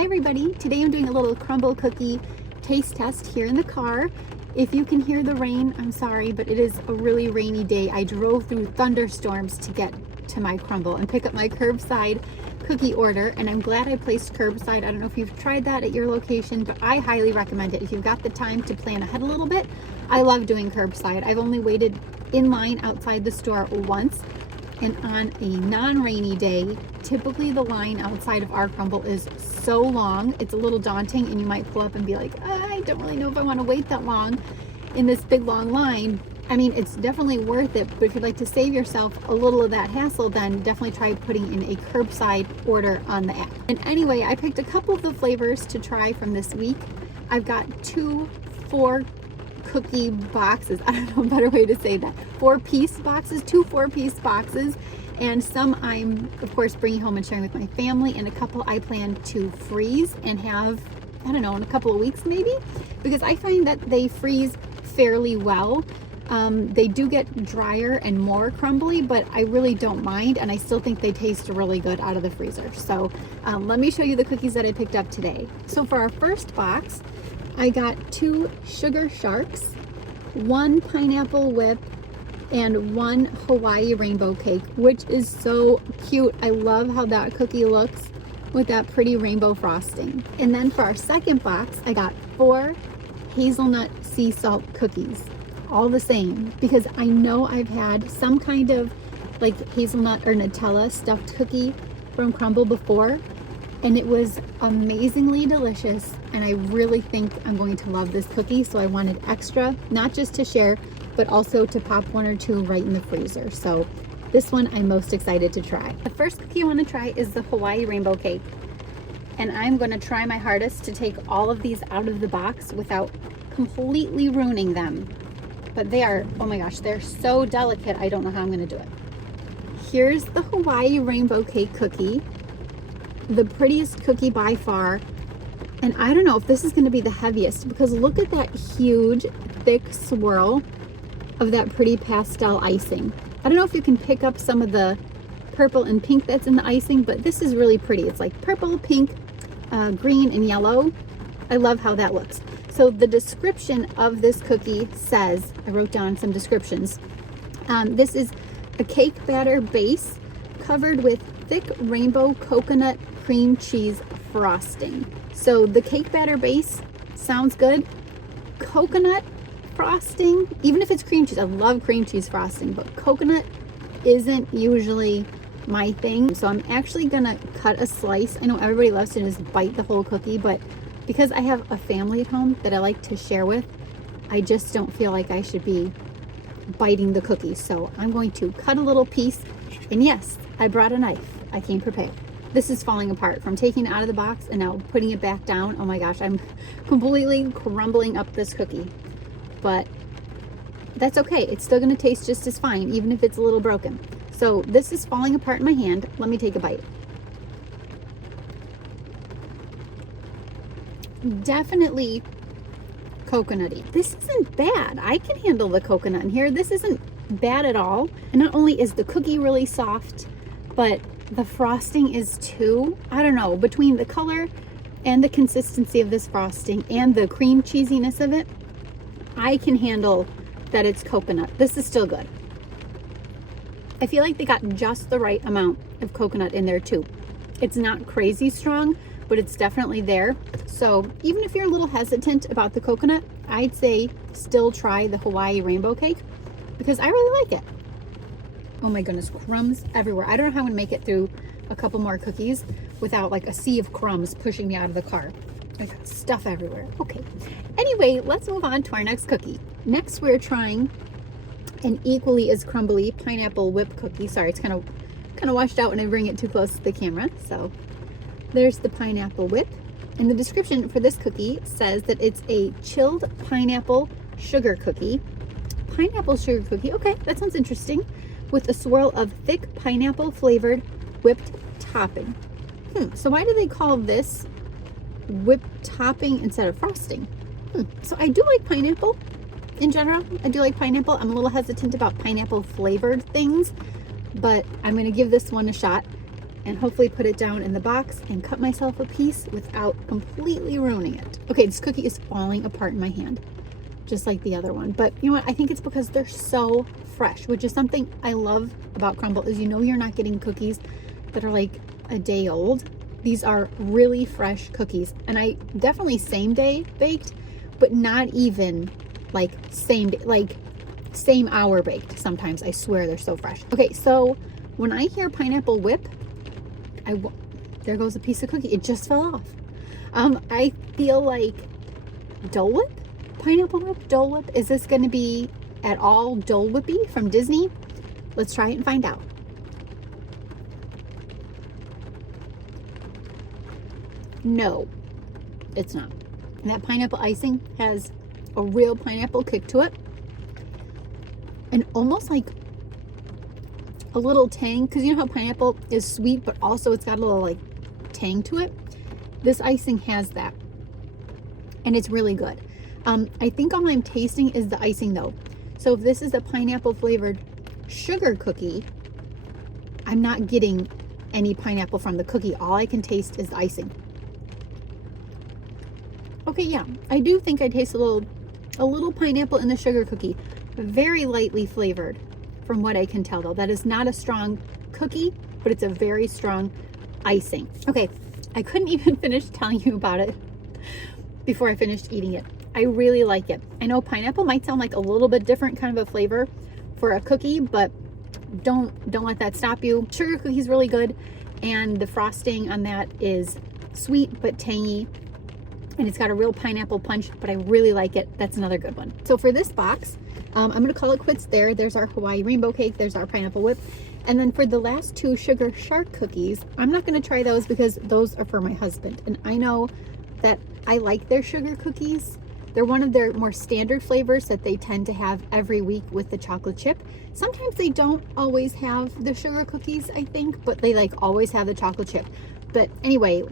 Hi everybody, today I'm doing a little Crumbl cookie taste test here in the car. If you can hear the rain, I'm sorry, but it is a really rainy day. I drove through thunderstorms to get to my Crumbl and pick up my curbside cookie order, and I'm glad I placed curbside. I don't know if you've tried that at your location, but I highly recommend it if you've got the time to plan ahead a little bit. I love doing curbside. I've only waited in line outside the store once, and on a non-rainy day, typically the line outside of our Crumbl is so long, it's a little daunting, and you might pull up and be like, I don't really know if I want to wait that long in this big long line. I mean, it's definitely worth it, but if you'd like to save yourself a little of that hassle, then definitely try putting in a curbside order on the app. And anyway, I picked a couple of the flavors to try from this week. I've got 4 cookie boxes. I don't know a better way to say that. 4-piece boxes, 2 4-piece boxes, and some I'm of course bringing home and sharing with my family, and a couple I plan to freeze and have, I don't know, in a couple of weeks maybe, because I find that they freeze fairly well. They do get drier and more crumbly, but I really don't mind, and I still think they taste really good out of the freezer. So let me show you the cookies that I picked up today. So for our first box, I got 2 sugar sharks, 1 pineapple whip, and 1 Hawaii rainbow cake, which is so cute. I love how that cookie looks with that pretty rainbow frosting. And then for our second box, I got 4 hazelnut sea salt cookies, all the same, because I know I've had some kind of like hazelnut or Nutella stuffed cookie from Crumbl before, and it was amazingly delicious, and I really think I'm going to love this cookie, so I wanted extra, not just to share, but also to pop 1 or 2 right in the freezer. So this one I'm most excited to try. The first cookie I want to try is the Hawaii rainbow cake, and I'm going to try my hardest to take all of these out of the box without completely ruining them. But they are, oh my gosh, they're so delicate, I don't know how I'm going to do it. Here's the Hawaii rainbow cake cookie, the prettiest cookie by far, and I don't know if this is going to be the heaviest, because look at that huge thick swirl of that pretty pastel icing. I don't know if you can pick up some of the purple and pink that's in the icing, but this is really pretty. It's like purple, pink, green, and yellow. I love how that looks. So the description of this cookie says, I wrote down some descriptions. This is a cake batter base covered with thick rainbow coconut cream cheese frosting. So the cake batter base sounds good. Coconut frosting, even if it's cream cheese, I love cream cheese frosting, but coconut isn't usually my thing. So I'm actually gonna cut a slice. I know everybody loves to just bite the whole cookie, but because I have a family at home that I like to share with, I just don't feel like I should be biting the cookie. So I'm going to cut a little piece, and yes, I brought a knife. I came prepared. This is falling apart from taking it out of the box and now putting it back down. Oh my gosh, I'm completely crumbling up this cookie, but that's okay. It's still gonna taste just as fine, even if it's a little broken. So this is falling apart in my hand. Let me take a bite. Definitely coconutty. This isn't bad. I can handle the coconut in here. This isn't bad at all. And not only is the cookie really soft, but the frosting is too. I don't know, between the color and the consistency of this frosting and the cream cheesiness of it, I can handle that it's coconut. This is still good. I feel like they got just the right amount of coconut in there too. It's not crazy strong, but it's definitely there. So even if you're a little hesitant about the coconut, I'd say still try the Hawaii rainbow cake, because I really like it. Oh my goodness, crumbs everywhere. I don't know how I'm gonna make it through a couple more cookies without like a sea of crumbs pushing me out of the car. I got stuff everywhere. Okay. Anyway, let's move on to our next cookie. Next, we're trying an equally as crumbly pineapple whip cookie. Sorry, it's kind of washed out when I bring it too close to the camera. So there's the pineapple whip. And the description for this cookie says that it's a chilled pineapple sugar cookie. Pineapple sugar cookie, okay, that sounds interesting. With a swirl of thick pineapple flavored whipped topping. So why do they call this whipped topping instead of frosting? So I do like pineapple in general. I do like pineapple. I'm a little hesitant about pineapple flavored things, but I'm going to give this one a shot. and hopefully put it down in the box and cut myself a piece without completely ruining it. Okay, this cookie is falling apart in my hand, just like the other one. But you know what? I think it's because they're so fresh, which is something I love about Crumbl, is you're not getting cookies that are like a day old. These are really fresh cookies, and I definitely same day baked, but not even like same hour baked. Sometimes I swear they're so fresh. Okay, so when I hear pineapple whip, there goes a piece of cookie. It just fell off. I feel like Dole Whip, pineapple whip, Dole Whip. Is this going to be at all Dole Whippy from Disney? Let's try it and find out. No, it's not. And that pineapple icing has a real pineapple kick to it, and almost like a little tang, because you know how pineapple is sweet, but also it's got a little like tang to it. This icing has that, and it's really good. I think all I'm tasting is the icing though. So if this is a pineapple flavored sugar cookie, I'm not getting any pineapple from the cookie. All I can taste is the icing. Okay, yeah, I do think I taste a little pineapple in the sugar cookie, very lightly flavored from what I can tell though. That is not a strong cookie, but it's a very strong icing. Okay, I couldn't even finish telling you about it before I finished eating it. I really like it. I know pineapple might sound like a little bit different kind of a flavor for a cookie, but don't let that stop you. Sugar cookie's really good, and the frosting on that is sweet but tangy, and it's got a real pineapple punch, but I really like it. That's another good one. So for this box, I'm gonna call it quits there. There's our Hawaii rainbow cake, there's our pineapple whip. And then for the last two sugar shark cookies, I'm not gonna try those because those are for my husband. And I know that I like their sugar cookies. They're one of their more standard flavors that they tend to have every week with the chocolate chip. Sometimes they don't always have the sugar cookies, I think, but they like always have the chocolate chip. But anyway,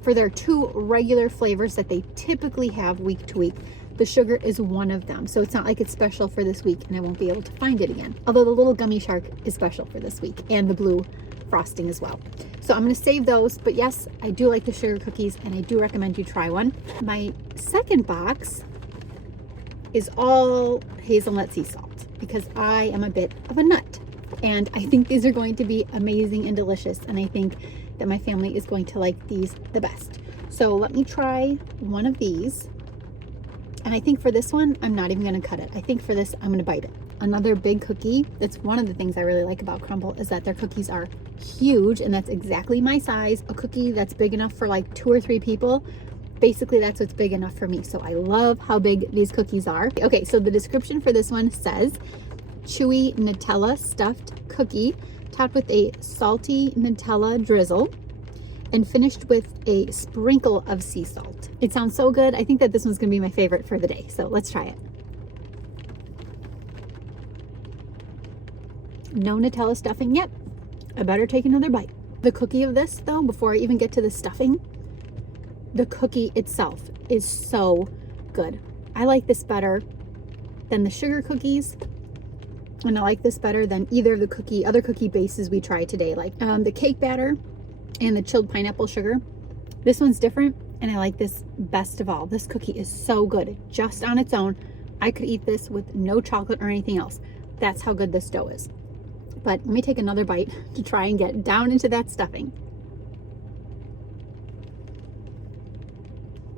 for their two regular flavors that they typically have week to week, the sugar is one of them. So it's not like it's special for this week and I won't be able to find it again. Although the little gummy shark is special for this week, and the blue frosting as well. So I'm gonna save those, but yes, I do like the sugar cookies and I do recommend you try one. My second box is all hazelnut sea salt because I am a bit of a nut. And I think these are going to be amazing and delicious. And I think that my family is going to like these the best. So let me try one of these. And I think for this one, I'm not even gonna cut it. I think for this, I'm gonna bite it. Another big cookie. That's one of the things I really like about Crumbl, is that their cookies are huge, and that's exactly my size. A cookie that's big enough for like 2 or 3 people. Basically, that's what's big enough for me. So I love how big these cookies are. Okay, so the description for this one says, chewy Nutella stuffed cookie topped with a salty Nutella drizzle and finished with a sprinkle of sea salt. It sounds so good. I think that this one's gonna be my favorite for the day. So let's try it. No Nutella stuffing yet. I better take another bite. The cookie of this though, before I even get to the stuffing, the cookie itself is so good. I like this better than the sugar cookies, and I like this better than either of the other cookie bases we tried today, like the cake batter and the chilled pineapple sugar. This one's different, and I like this best of all. This cookie is so good just on its own. I could eat this with no chocolate or anything else. That's how good this dough is. But let me take another bite to try and get down into that stuffing.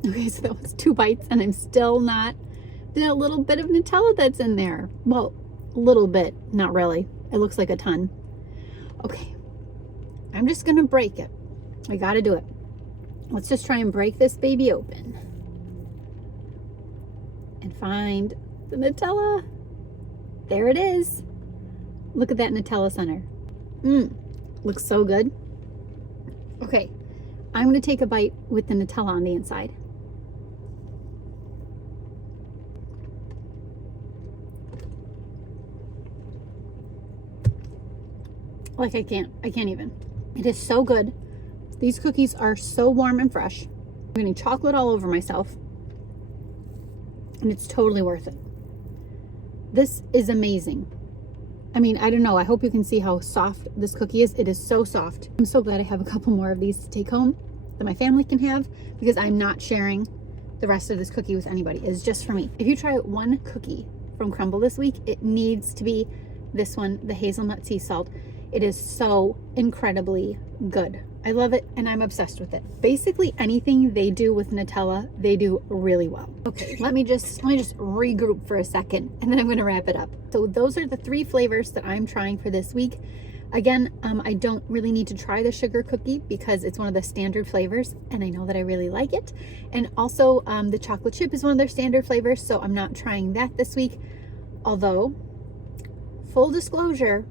Okay, so that was 2 bites, and I'm still not the little bit of Nutella that's in there. Well, a little bit, not really. It looks like a ton. Okay, I'm just gonna break it. I gotta do it. Let's just try and break this baby open and find the Nutella. There it is. Look at that Nutella center. Looks so good. Okay, I'm gonna take a bite with the Nutella on the inside. Like I can't even. It is so good. These cookies are so warm and fresh. I'm getting chocolate all over myself, and it's totally worth it. This is amazing. I mean, I don't know. I hope you can see how soft this cookie is. It is so soft. I'm so glad I have a couple more of these to take home that my family can have, because I'm not sharing the rest of this cookie with anybody. It's just for me. If you try one cookie from Crumbl this week, it needs to be this one, the hazelnut sea salt. It is so incredibly good. I love it and I'm obsessed with it. Basically anything they do with Nutella, they do really well. Okay, let me just regroup for a second and then I'm gonna wrap it up. So those are the 3 flavors that I'm trying for this week. Again, I don't really need to try the sugar cookie because it's one of the standard flavors and I know that I really like it. And also the chocolate chip is one of their standard flavors, so I'm not trying that this week. Although, full disclosure,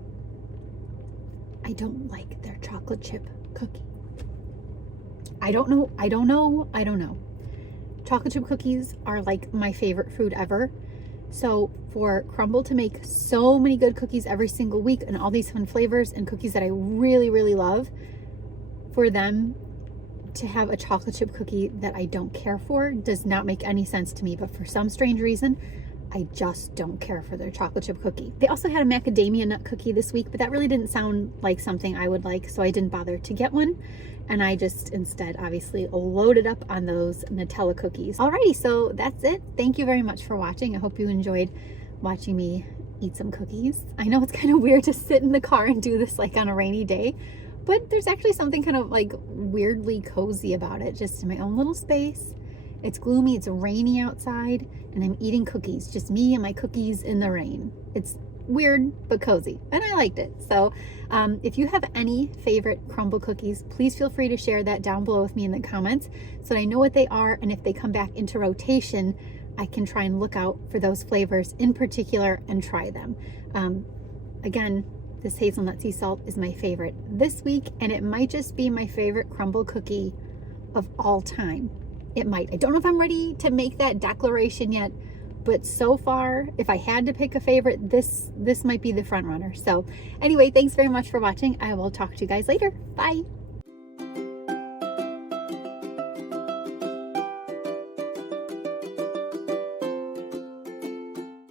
I don't like their chocolate chip cookie. I don't know. Chocolate chip cookies are like my favorite food ever. So for Crumbl to make so many good cookies every single week and all these fun flavors and cookies that I really, really love, for them to have a chocolate chip cookie that I don't care for does not make any sense to me. But for some strange reason, I just don't care for their chocolate chip cookie. They also had a macadamia nut cookie this week, but that really didn't sound like something I would like, so I didn't bother to get one. And I just instead obviously loaded up on those Nutella cookies. Alrighty, so that's it. Thank you very much for watching. I hope you enjoyed watching me eat some cookies. I know it's kind of weird to sit in the car and do this like on a rainy day, but there's actually something kind of like weirdly cozy about it, just in my own little space. It's gloomy, it's rainy outside, and I'm eating cookies. Just me and my cookies in the rain. It's weird, but cozy, and I liked it. So if you have any favorite Crumbl cookies, please feel free to share that down below with me in the comments so that I know what they are, and if they come back into rotation, I can try and look out for those flavors in particular and try them. Again, this hazelnut sea salt is my favorite this week, and it might just be my favorite Crumbl cookie of all time. It might. I don't know if I'm ready to make that declaration yet, but so far, if I had to pick a favorite, this might be the front runner. So anyway, thanks very much for watching. I will talk to you guys later. Bye.